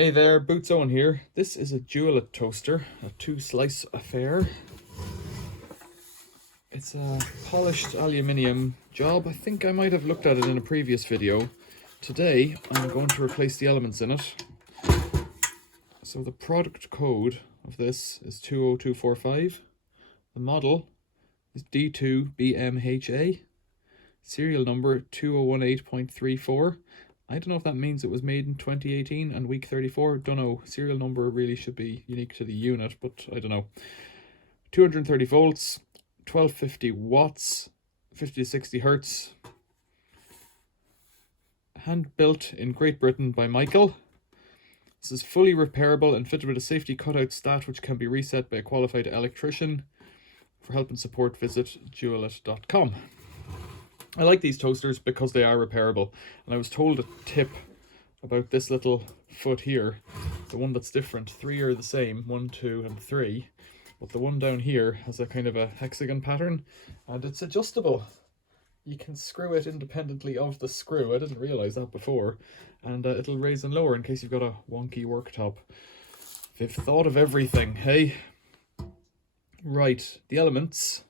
Hey there, Boots Owen here. This is a Dualit toaster, a 2-slice affair. It's a polished aluminium job. I think I might have looked at it in a previous video. Today, I'm going to replace the elements in it. So the product code of this is 20245. The model is D2BMHA. Serial number 2018.34. I don't know if that means it was made in 2018 and week 34. Don't know. Serial number really should be unique to the unit, but I don't know. 230 volts, 1250 watts, 50 to 60 hertz. Hand built in Great Britain by Michael. This is fully repairable and fitted with a safety cutout stat which can be reset by a qualified electrician. For help and support, visit dualit.com. I like these toasters because they are repairable, and I was told a tip about this little foot here, the one that's different. 3 are the same, 1, 2 and 3, but the one down here has a kind of a hexagon pattern and it's adjustable. You can screw it independently of the screw. I didn't realize that before, and it'll raise and lower in case you've got a wonky worktop. They've thought of everything, hey? Right, the elements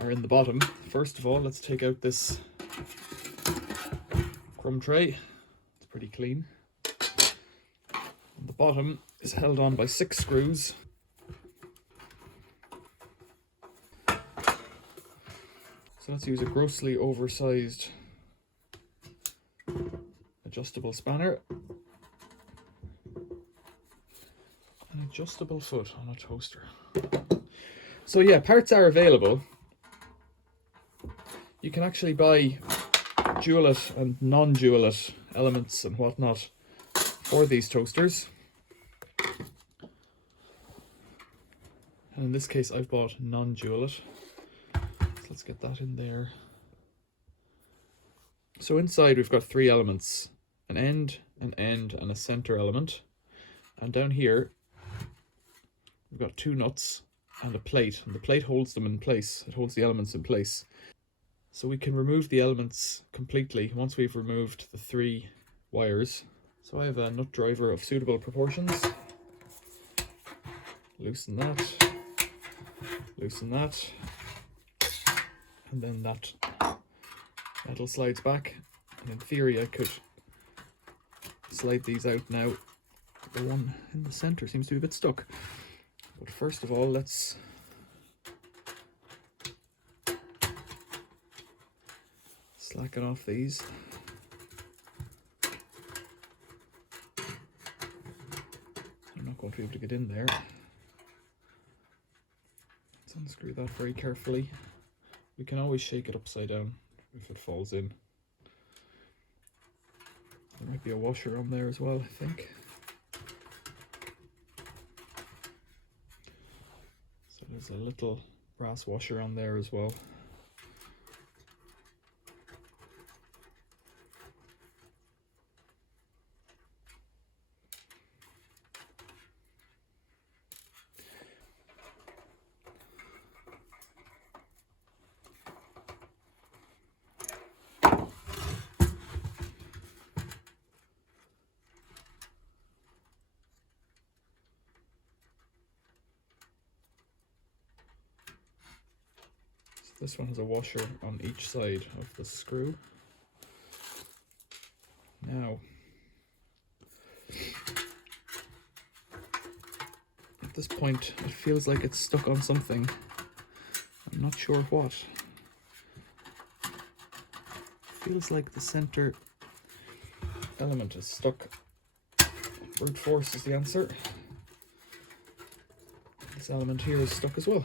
are in the bottom. First of all, let's take out this crumb tray. It's pretty clean. And the bottom is held on by 6 screws. So let's use a grossly oversized adjustable spanner. An adjustable foot on a toaster. So yeah, parts are available. You can actually buy Dualit and non-Dualit elements and whatnot for these toasters. And in this case, I've bought non-Dualit. So let's get that in there. So inside we've got 3 elements, an end, and a center element. And down here, we've got 2 nuts and a plate. And the plate holds them in place. It holds the elements in place. So we can remove the elements completely once we've removed the 3 wires. So I have a nut driver of suitable proportions. Loosen that, and then that metal slides back. And in theory I could slide these out now. The one in the center seems to be a bit stuck. But first of all, let's slacken off these. I'm not going to be able to get in there. Let's unscrew that very carefully. We can always shake it upside down if it falls in. There might be a washer on there as well, I think. So there's a little brass washer on there as well. This one has a washer on each side of the screw. Now, at this point, it feels like it's stuck on something. I'm not sure what. Feels like the center element is stuck. Brute force is the answer. This element here is stuck as well.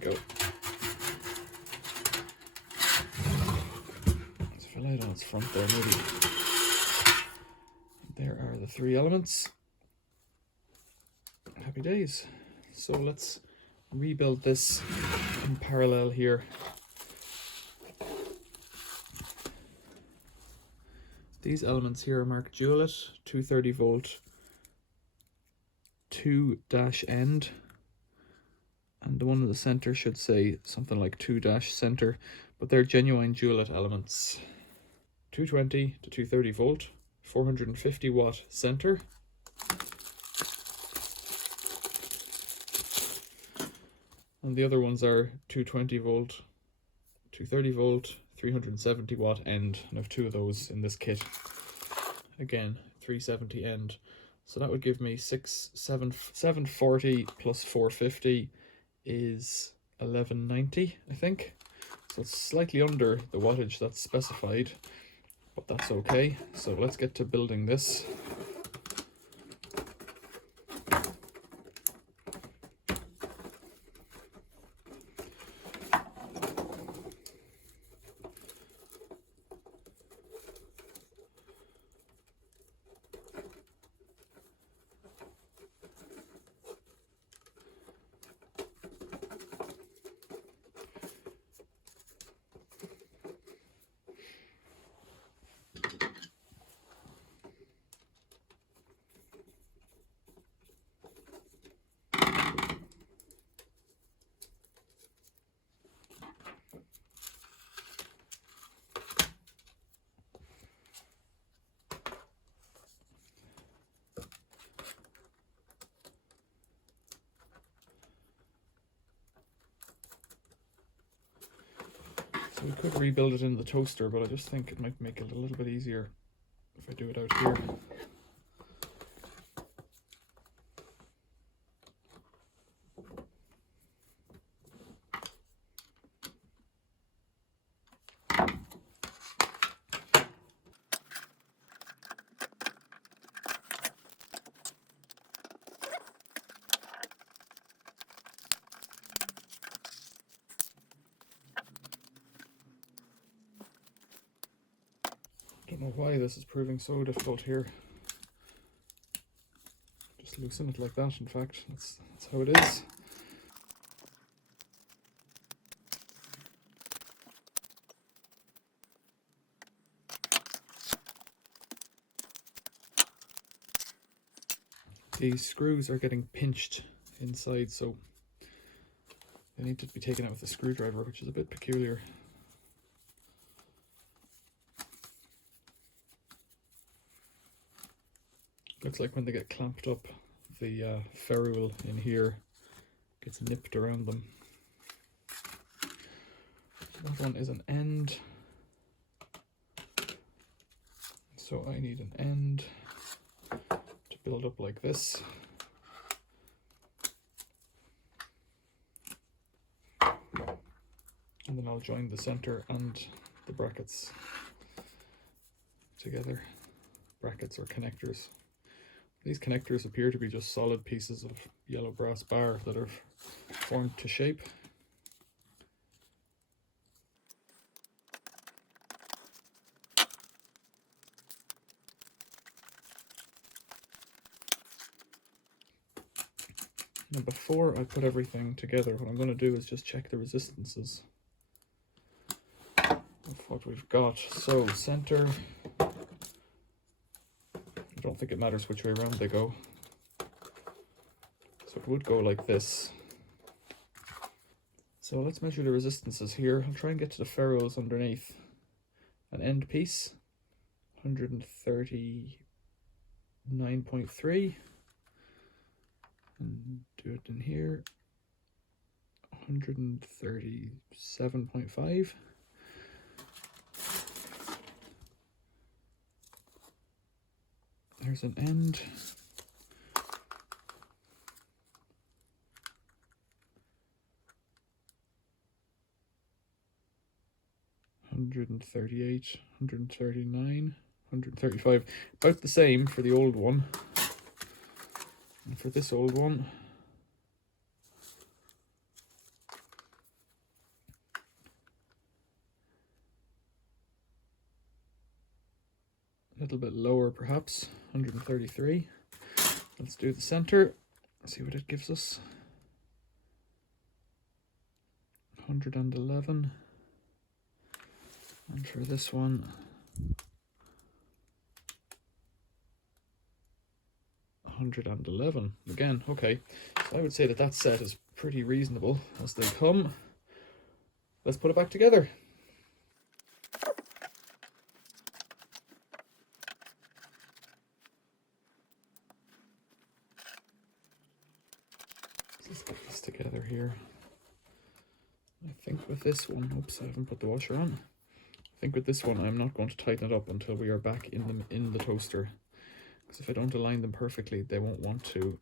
Go. Let's fill out on its front there, maybe. There are the 3 elements. Happy days. So let's rebuild this in parallel here. These elements here are marked Dualit, 230 volt, 2-end. And the one in the center should say something like 2-center, but they're genuine Dualit elements. 220 to 230 volt, 450 watt center. And the other ones are 220 volt, 230 volt, 370 watt end. And I have two of those in this kit. Again, 370 end. So that would give me 740 plus 450 is 1190, I think. So it's slightly under the wattage that's specified, but that's okay. So let's get to building this. So we could rebuild it in the toaster, but I just think it might make it a little bit easier if I do it out here. Don't know why this is proving so difficult here. Just loosen it like that, in fact. That's how it is. These screws are getting pinched inside, so they need to be taken out with a screwdriver, which is a bit peculiar. Looks like when they get clamped up, the ferrule in here gets nipped around them. That one is an end, so I need an end to build up like this. And then I'll join the center and the brackets together. Brackets or connectors. These connectors appear to be just solid pieces of yellow brass bar that are formed to shape. Now before I put everything together, what I'm going to do is just check the resistances of what we've got. So center, I don't think it matters which way around they go. So it would go like this. So let's measure the resistances here. I'll try and get to the ferrules underneath. An end piece, 139.3. And do it in here, 137.5. There's an end. 138, 139, 135. About the same for the old one. And for this old one, a little bit lower perhaps, 133. Let's do the center, see what it gives us. 111. And for this one, 111 again. Okay, so I would say that that set is pretty reasonable as they come. Let's put it back together. Just get this together here. I think with this one, oops, I haven't put the washer on. I think with this one, I'm not going to tighten it up until we are back in the toaster. Because if I don't align them perfectly, they won't want to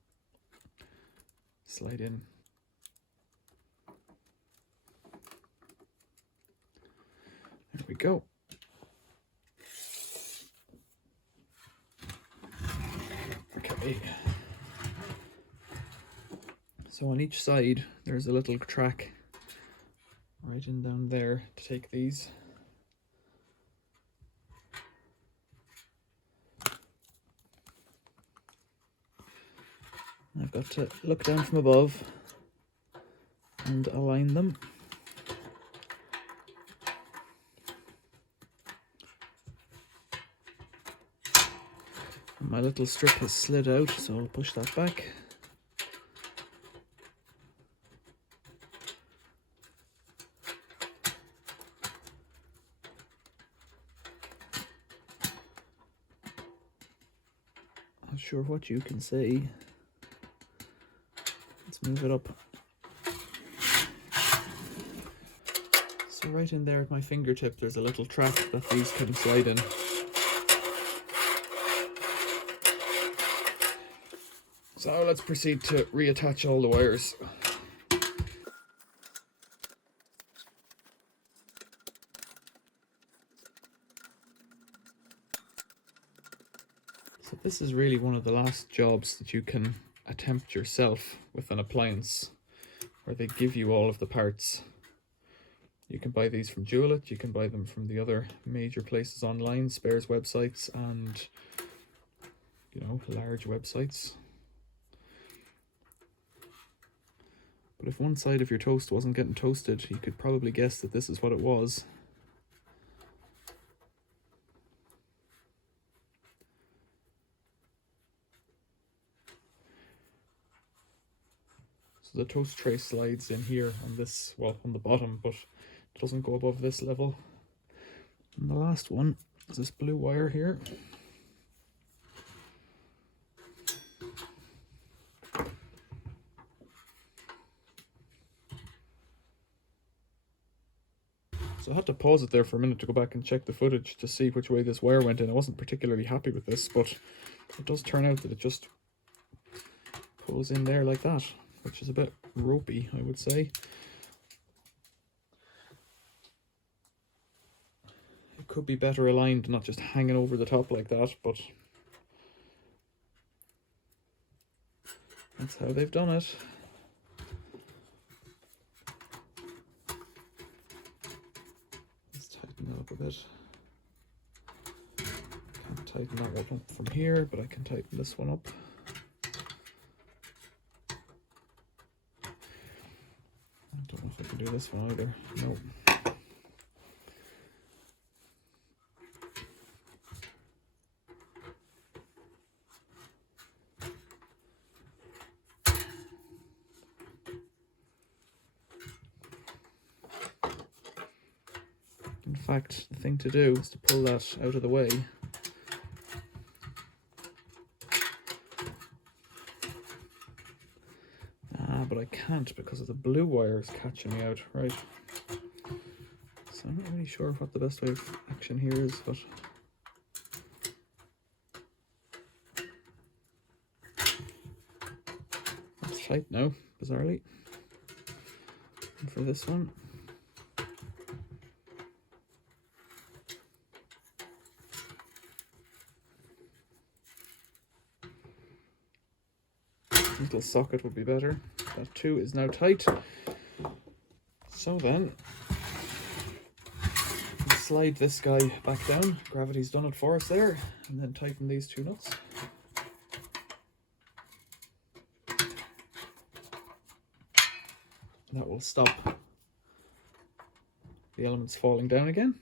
slide in. There we go. Okay. So on each side, there's a little track right in down there to take these. I've got to look down from above and align them. My little strip has slid out, so I'll push that back. Not sure what you can see. Let's move it up. So right in there at my fingertip, there's a little track that these can slide in. So let's proceed to reattach all the wires. So this is really one of the last jobs that you can attempt yourself with an appliance, where they give you all of the parts. You can buy these from Dualit, you can buy them from the other major places online, spares websites and, you know, large websites. But if one side of your toast wasn't getting toasted, you could probably guess that this is what it was. So the toast tray slides in here on this, well, on the bottom, but it doesn't go above this level. And the last one is this blue wire here. So I had to pause it there for a minute to go back and check the footage to see which way this wire went in. I wasn't particularly happy with this, but it does turn out that it just pulls in there like that, which is a bit ropey, I would say. It could be better aligned, not just hanging over the top like that, but that's how they've done it. Up a bit. Can't tighten that one up from here, but I can tighten this one up. I don't know if I can do this one either. No. In fact, the thing to do is to pull that out of the way. But I can't because of the blue wires catching me out, right? So I'm not really sure what the best way of action here is, but that's tight now, bizarrely. And for this one, little socket would be better. That too is now tight. So then, slide this guy back down. Gravity's done it for us there. And then tighten these two nuts. That will stop the elements falling down again.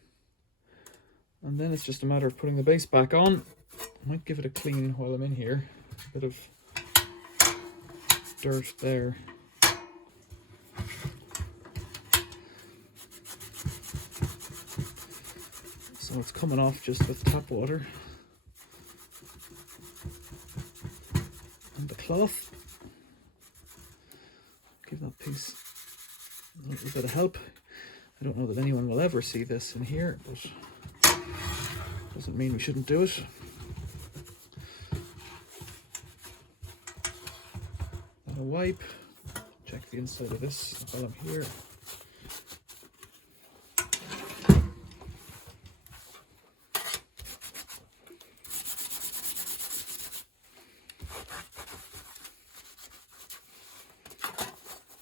And then it's just a matter of putting the base back on. I might give it a clean while I'm in here. A bit of dirt there. So it's coming off just with tap water and the cloth. Give that piece a little bit of help. I don't know that anyone will ever see this in here, but doesn't mean we shouldn't do it. And a wipe. Check the inside of this while I'm here.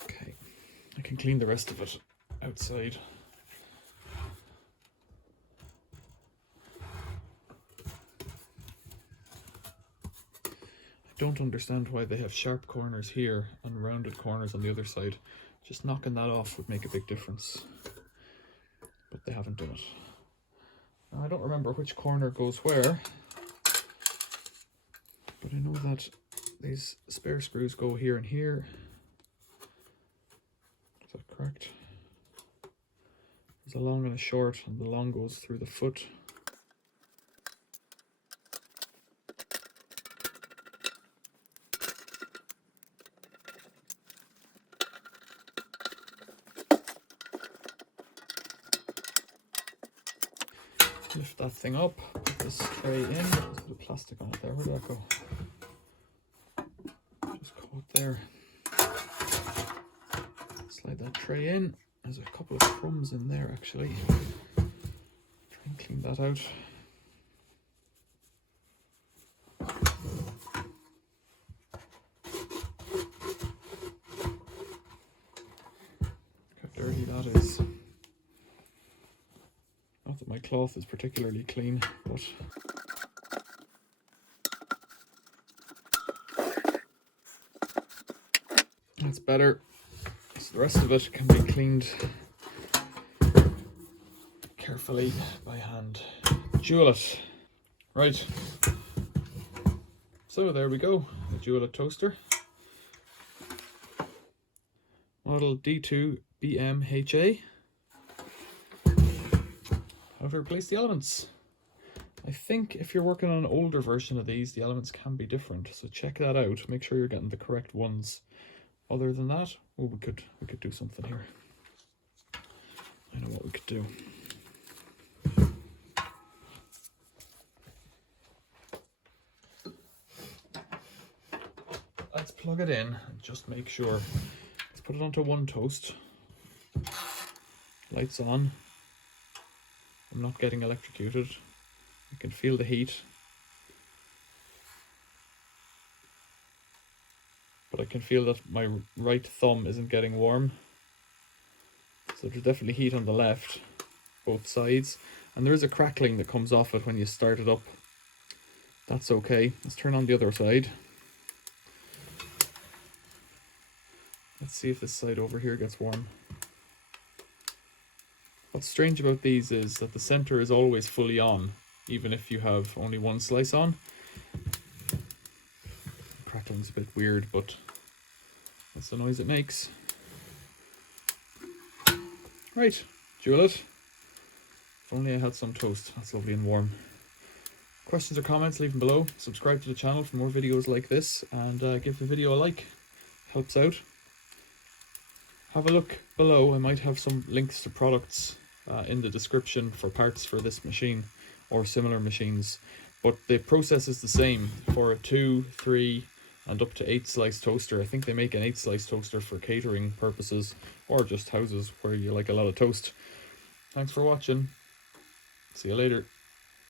Okay, I can clean the rest of it outside. I don't understand why they have sharp corners here and rounded corners on the other side. Just knocking that off would make a big difference, but they haven't done it. Now, I don't remember which corner goes where, but I know that these spare screws go here and here. Is that correct? There's a long and a short, and the long goes through the foot. Lift that thing up, put this tray in. There's a bit of plastic on it there. Where did that go? Just caught there. Slide that tray in. There's a couple of crumbs in there actually. Try and clean that out. Look how dirty that is. Not that my cloth is particularly clean, but that's better. So the rest of it can be cleaned carefully by hand. Dualit. Right. So there we go, the Dualit toaster. Model D2BMHA. How to replace the elements. I think if you're working on an older version of these, the elements can be different, so check that out. Make sure you're getting the correct ones. Other than that, oh, we could do something here. I know what we could do. Let's plug it in and just make sure. Let's put it onto one toast. Lights on. I'm not getting electrocuted. I can feel the heat. But I can feel that my right thumb isn't getting warm. So there's definitely heat on the left, both sides. And there is a crackling that comes off it when you start it up. That's okay. Let's turn on the other side. Let's see if this side over here gets warm. What's strange about these is that the center is always fully on, even if you have only one slice on. Crackling's a bit weird, but that's the noise it makes. Right, Dualit. If only I had some toast. That's lovely and warm. Questions or comments, leave them below. Subscribe to the channel for more videos like this, and give the video a like. Helps out. Have a look below. I might have some links to products in the description for parts for this machine or similar machines, but the process is the same for a 2, 3 and up to 8 slice toaster. I think they make an 8 slice toaster for catering purposes or just houses where you like a lot of toast. Thanks for watching. See you later.